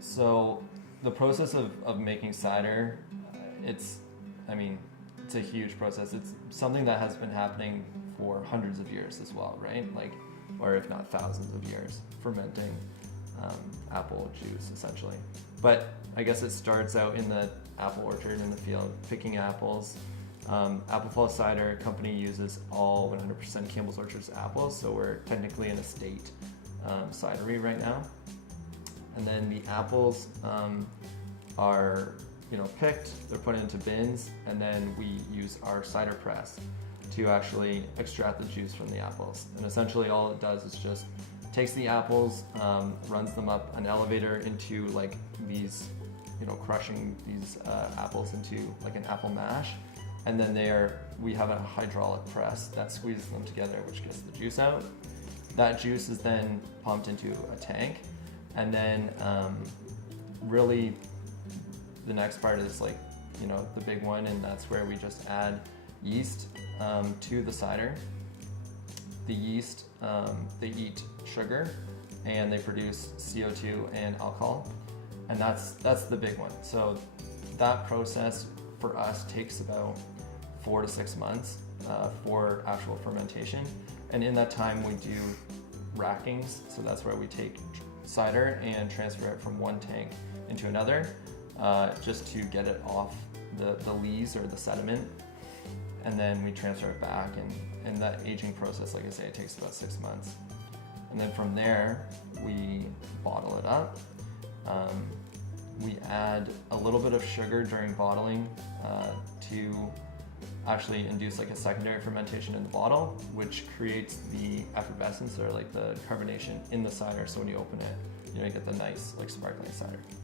So the process of making cider, it's a huge process. It's something that has been happening for hundreds of years as well, right? Like, or if not thousands of years, fermenting apple juice essentially. But I guess it starts out in the apple orchard in the field, picking apples. Apple Falls Cider Company uses all 100% Campbell's Orchard's apples, so we're technically in a state cidery right now. And then the apples are picked, they're put into bins, and then we use our cider press to actually extract the juice from the apples. And essentially all it does is just takes the apples, runs them up an elevator into like these, crushing these apples into like an apple mash. And then we have a hydraulic press that squeezes them together, which gets the juice out. That juice is then pumped into a tank. And then really the next part is like, the big one, and that's where we just add yeast to the cider. The yeast, they eat sugar and they produce CO2 and alcohol. And that's the big one. So that process for us takes about 4 to 6 months for actual fermentation. And in that time we do rackings. So that's where we take cider and transfer it from one tank into another, just to get it off the lees or the sediment. And then we transfer it back, and that aging process, like I say, it takes about 6 months. And then from there, we bottle it up. We add a little bit of sugar during bottling to actually induce like a secondary fermentation in the bottle, which creates the effervescence or like the carbonation in the cider. So when you open it, you get the nice like sparkling cider.